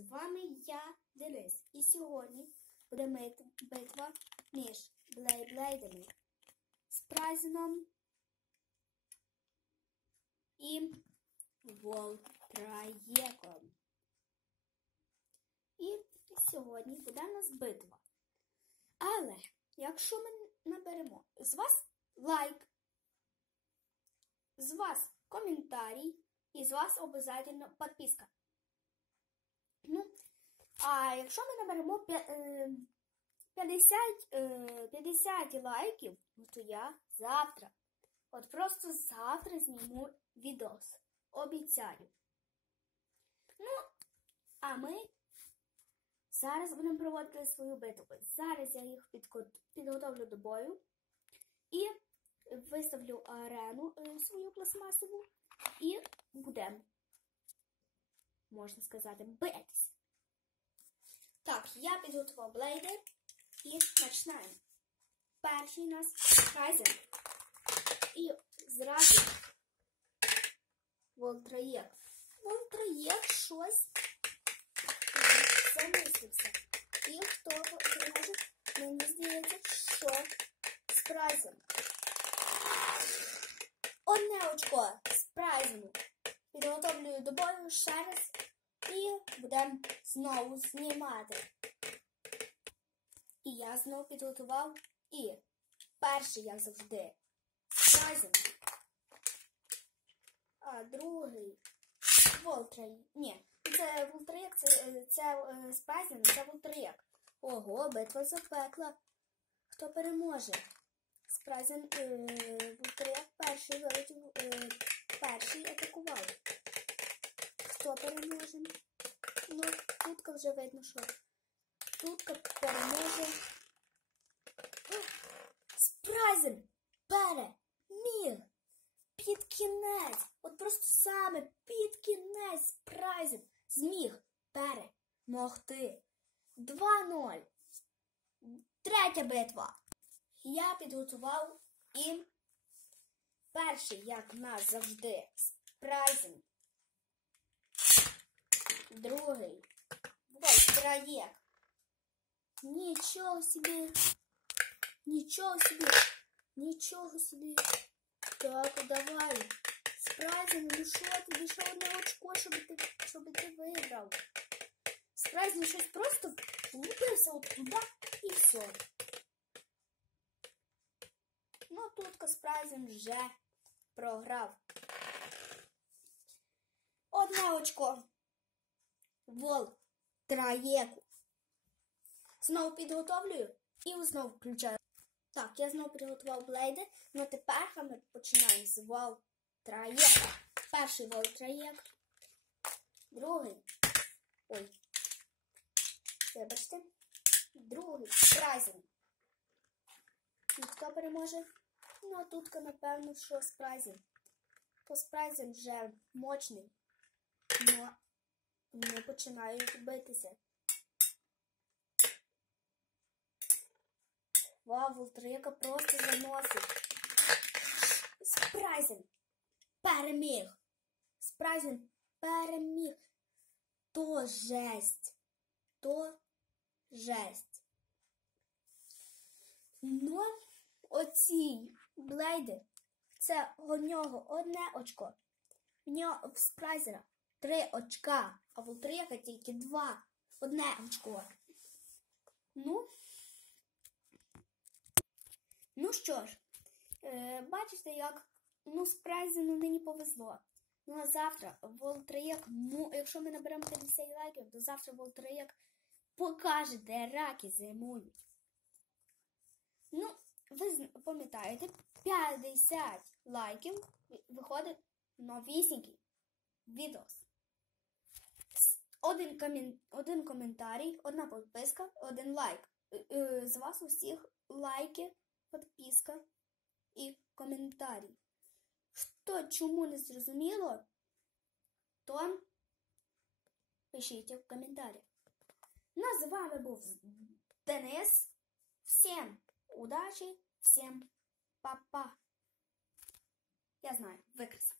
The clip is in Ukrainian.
З вами я, Денис. І сьогодні буде битва між блейблейдами Спрайзеном і Волтраєком. І сьогодні буде у нас битва. Але якщо ми наберемо з вас лайк, з вас коментарій і з вас обов'язково підписка. Ну, а якщо ми наберемо е, 50, е, 50 лайків, ну то я завтра, от просто завтра зніму відос. Обіцяю. Ну, а ми зараз будемо проводити свою битву. Зараз я їх підготовлю до бою і виставлю арену е, свою пластмасову і будемо можна сказати, битись. Так, я підготував блейдер і починаємо. Перший у нас Кайзер. І зразу Волтраєк. Волтраєк щось замислився. І хто переможе, мені здається, що з прайзом. Одне очко з прайзом підготовлюю до бою ще раз і будемо знову знімати. І я знову підготував і перший, як завжди, Спрайзен. А другий Волтрей. Ні, це Волтреєк, це, це е, Спрайзен, це Волтреєк. Ого, битва запекла. Хто переможе? Спрайзен е, Волтреєк перший вилетів, е, перший атакував. Хто переможе? Ну, тутка вже видно, що тутка переможе. Спрайзен переміг! Під кінець! От просто саме під кінець Спрайзен зміг перемогти. 2-0. Третя битва. Я підготував і перший, як в нас завжди, Спрайзен. Другий. Волтраєк. Нічого собі. Нічого собі. Нічого собі. Так, давай. Спрайзен, ну що ти? Лише одне очко, щоб ти, щоб ти виграв. Спрайзен щось просто влупився от туди і все. Ну, тут Спрайзен вже програв. Одне очко. Вол траєку. Знову підготовлюю і знову включаю. Так, я знову підготував блейди. Ну тепер ми починаємо з вол траєка. Перший вол траєк. Другий. Ой. Вибачте. Другий. Спрайзен. І хто переможе? Ну, а тут, напевно, що спрайзен. То спрайзен вже мощний. Ну, вони починають битися. Вау, Волтрика просто заносить. Спрайзен переміг. Спрайзен переміг. То жесть. То жесть. Ну, оці блейди, це у нього одне очко. В нього в спрайзера три очка, а в Волтрика тільки два. Одне очко. Ну, ну що ж, е, бачите, як ну, спрайзену нині повезло. Ну а завтра Волтраєк, ну, якщо ми наберемо 50 лайків, то завтра Волтраєк покаже, де раки зимують. Пам'ятаєте, 50 лайків виходить новісінький відос. Один, комін... один коментарій, одна підписка, один лайк. Е, е, З вас усіх лайки, підписка і коментарі. Хто чому не зрозуміло, то пишіть в коментарях. Ну, з вами був Денис. Всім удачі, всім па-па. Я знаю, викрас.